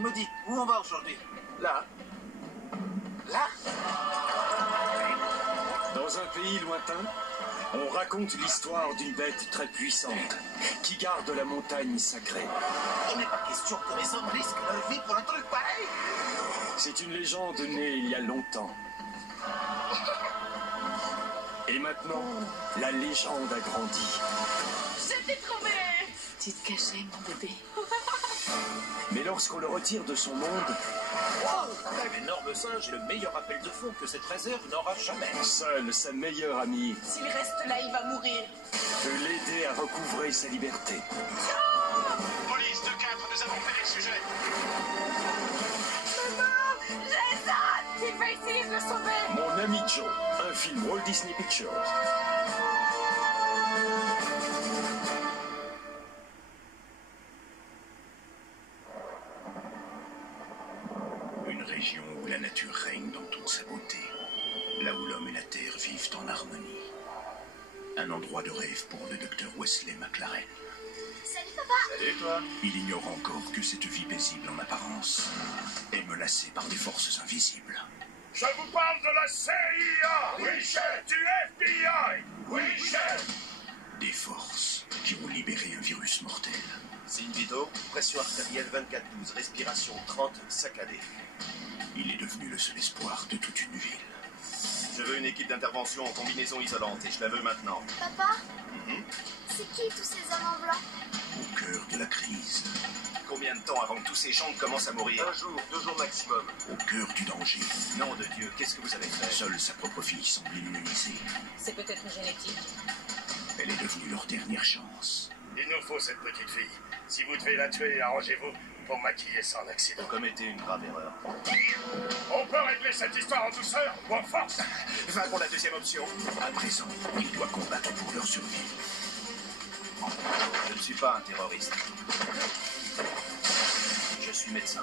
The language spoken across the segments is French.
Vous me dites, où on va aujourd'hui? Là, Là? Dans un pays lointain, on raconte l'histoire d'une bête très puissante qui garde la montagne sacrée. Il n'est pas question que les hommes risquent leur vie pour un truc pareil. C'est une légende née il y a longtemps. Et maintenant, la légende a grandi. Je t'ai trouvé! Tu te cachais, mon bébé. Mais lorsqu'on le retire de son monde, l'énorme singe est le meilleur appel de fond que cette réserve n'aura jamais. seule sa meilleure amie S'il reste là, il va mourir. peut l'aider à recouvrer sa liberté. Police de 4, nous avons fait les sujets. Jason! Il va essayer de le sauver! Mon ami Joe, un film Walt Disney Pictures. Une région où la nature règne dans toute sa beauté. Là où l'homme et la terre vivent en harmonie. Un endroit de rêve pour le docteur Wesley McLaren. Salut, papa! Salut toi. Il ignore encore que cette vie paisible en apparence est menacée par des forces invisibles. Je vous parle de la CIA! Oui, chef! Du FBI! Oui, chef! Des forces qui ont libéré un virus mortel. Signe vitaux, pression artérielle 24-12, respiration 30, saccadé. Il est devenu le seul espoir de toute une ville. Je veux une équipe d'intervention en combinaison isolante et je la veux maintenant. Papa? C'est qui tous ces hommes en blanc? Au cœur de la crise, Combien de temps avant que tous ces gens commencent à mourir? 1 jour, 2 jours maximum. au cœur du danger, Nom de Dieu, qu'est-ce que vous avez fait? seule sa propre fille semble immunisée. C'est peut-être génétique. Elle est devenue leur dernière chance. Il nous faut cette petite fille. Si vous devez la tuer, arrangez-vous pour maquiller son accident. Vous commettez une grave erreur. On peut régler cette histoire en douceur ou en force. Va pour la deuxième option. À présent, il doit combattre pour leur survie. Je ne suis pas un terroriste. Je suis médecin.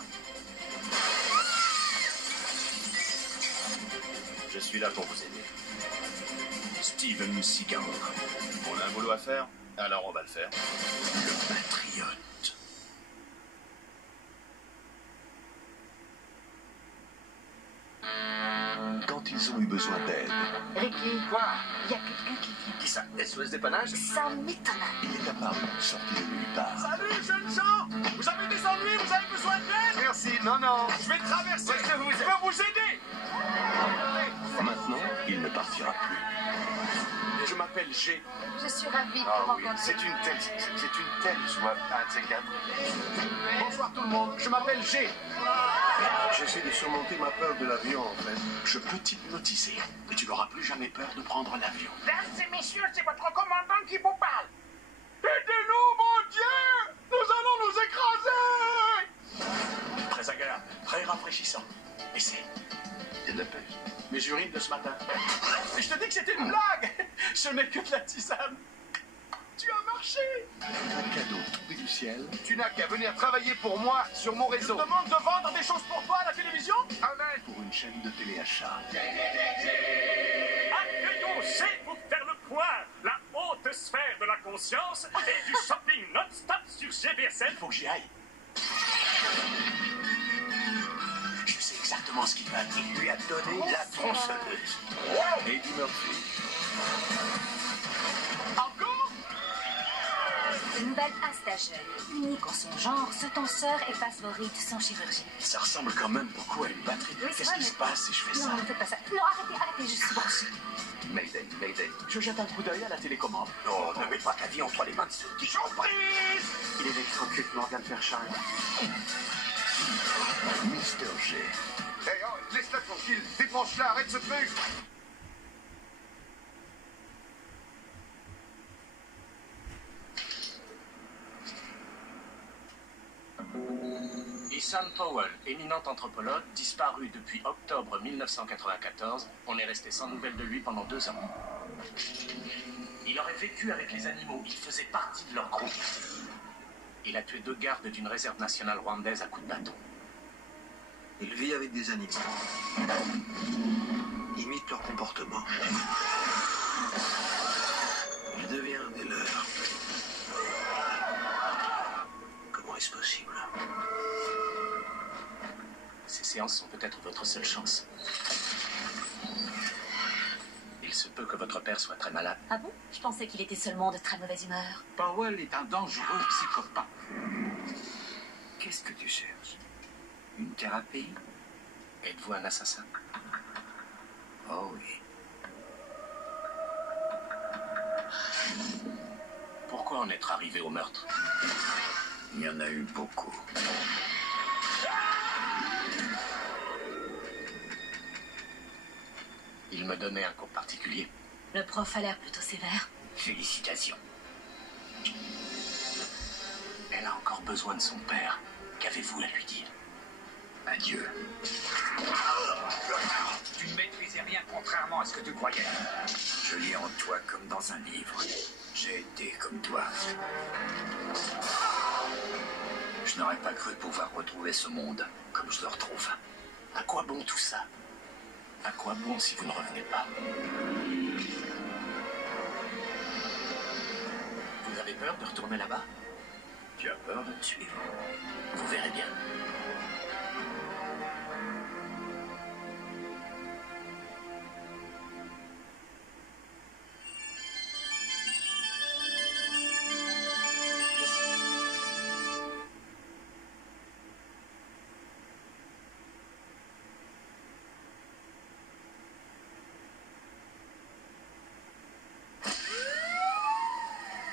Je suis là pour vous aider. Steven Seagal, On a un boulot à faire? Alors on va le faire. le patriote. Quand ils ont eu besoin d'aide, Ricky, Quoi? il y a quelqu'un qui vient. Qui ça? SOS dépannage? Ça m'étonne. il est apparu, sorti de nulle part. Salut, jeunes gens! Vous avez des ennuis? Vous avez besoin d'aide? Merci, non. Je vais traverser. Je peux vous aider. Maintenant, il ne partira plus. Je m'appelle G. Je suis ravie de te Ah oui, rencontrer. c'est une telle joie, un de ces quatre. Bonsoir tout le monde, je m'appelle G. J'essaie de surmonter ma peur de l'avion, en fait. Je peux t'hypnotiser, et tu n'auras plus jamais peur de prendre l'avion. Mesdames et messieurs, c'est votre commandant qui vous parle. Aidez-nous, mon Dieu! Nous allons nous écraser! Très agréable, très rafraîchissant. Essaye. Il y a de la pêche. Mais j'urine de ce matin. Mais je te dis que c'était une blague! Ce n'est que de la tisane. Tu as marché! Un cadeau tombé du ciel. Tu n'as qu'à venir travailler pour moi sur mon réseau. Je te demande de vendre des choses pour toi à la télévision? Allez! Pour une chaîne de téléachat. Accueillons G pour faire le point. La haute sphère de la conscience et du shopping non-stop sur GBSL. Il faut que j'y aille. Je sais exactement ce qu'il va dire. Il lui a donné la tronçonneuse. Eddie Murphy. Encore? Une nouvelle Astagen. Unique en son genre, ce tenseur efface vos rides sans chirurgie. Ça ressemble quand même beaucoup à une batterie. Oui, c'est Qu'est-ce vrai, qui mais- se passe si je fais ça? Non, ne faites pas ça. Non, arrêtez, je suis branchée. Mayday. Je jette un coup d'œil à la télécommande. Non, ne mets pas ta vie entre les mains de ceux qui surprise! Il électrocute Morgan Fairchild. Mr. G. Hey, oh, laisse-la tranquille, débranche-la, arrête ce truc! Isan Powell, éminent anthropologue, disparu depuis octobre 1994. On est resté sans nouvelles de lui pendant 2 ans. Il aurait vécu avec les animaux, il faisait partie de leur groupe. Il a tué 2 gardes d'une réserve nationale rwandaise à coups de bâton. Il vit avec des animaux. Imite leur comportement. Il devient un des leurs. Comment est-ce possible? séances sont peut-être votre seule chance. Il se peut que votre père soit très malade. Ah bon? Je pensais qu'il était seulement de très mauvaise humeur. Powell est un dangereux psychopathe. Qu'est-ce que tu cherches? Une thérapie? Êtes-vous un assassin? Oh oui. Pourquoi en être arrivé au meurtre? Il y en a eu beaucoup. Il me donnait un cours particulier. Le prof a l'air plutôt sévère. Félicitations. Elle a encore besoin de son père. Qu'avez-vous à lui dire? Adieu. Tu ne maîtrisais rien contrairement à ce que tu croyais. Je lis en toi comme dans un livre. J'ai été comme toi. Je n'aurais pas cru pouvoir retrouver ce monde comme je le retrouve. À quoi bon tout ça? À quoi bon si vous ne revenez pas? Vous avez peur de retourner là-bas? Tu as peur de me suivre? Vous verrez bien.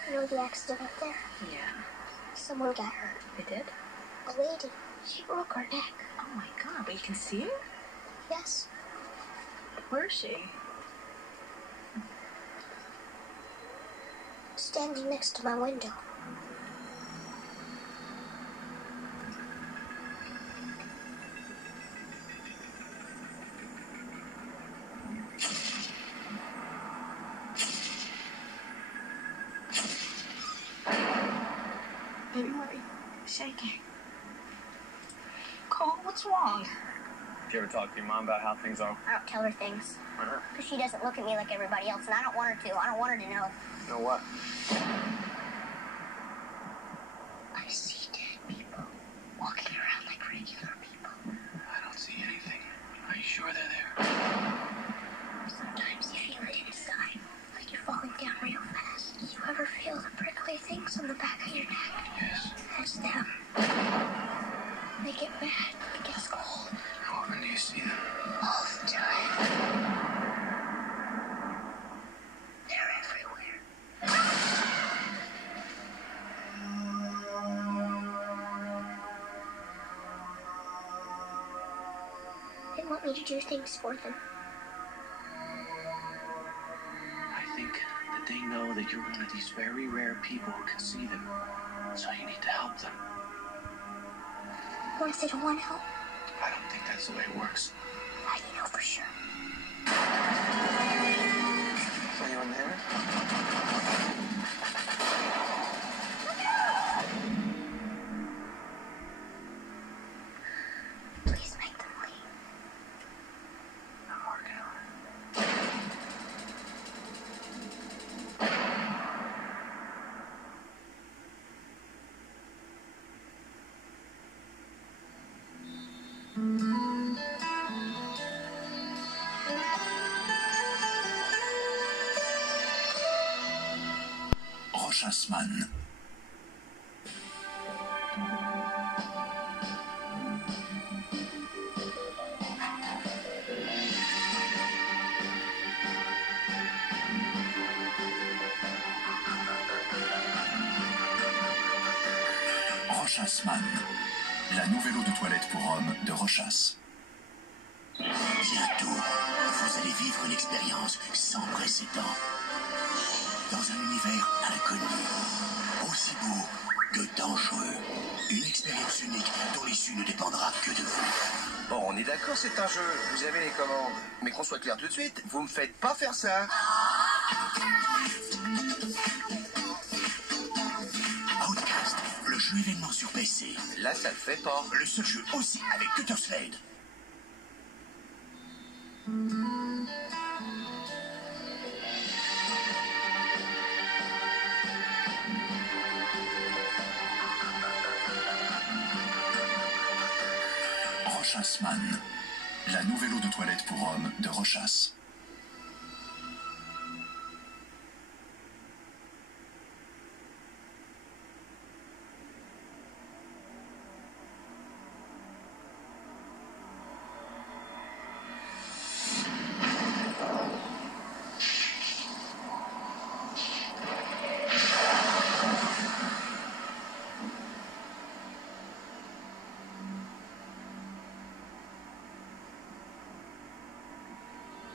You know the accident up there? Yeah. Someone got hurt. They did? A lady. She broke her neck. Oh my god, but you can see her? Yes. Where is she? Standing next to my window. Baby, what are you shaking? Cole, what's wrong? Did you ever talk to your mom about how things are? I don't tell her things. Because she doesn't look at me like everybody else, and I don't want her to. I don't want her to know. You know what? I see dead people walking around like regular people. I don't see anything. Are you sure they're there? Sometimes you feel it inside, like you're falling down real fast. You ever feel the prickly things on the back of your neck? Yes. That's them. They get mad. It gets cold. How often do you see them? All the time. They're everywhere. They want me to do things for them. I think that they know that you're one of these very rare people who can see them. So you need to help them. What if they don't want help? I don't think that's the way it works. How do you know for sure? Is anyone there? Please make them leave. I'm working on it. Rochasman. Rochasman, la nouvelle eau de toilette pour hommes de Rochas. Bientôt, vous allez vivre une expérience sans précédent. Dans un univers inconnu, aussi beau que dangereux. Une expérience unique dont l'issue ne dépendra que de vous. Bon, on est d'accord, c'est un jeu. Vous avez les commandes. Mais qu'on soit clair tout de suite, vous me faites pas faire ça. Outcast, le jeu événement sur PC. Là, ça le fait pas. Le seul jeu aussi avec Cutter Slade. Rochas Man, la nouvelle eau de toilette pour hommes de Rochas.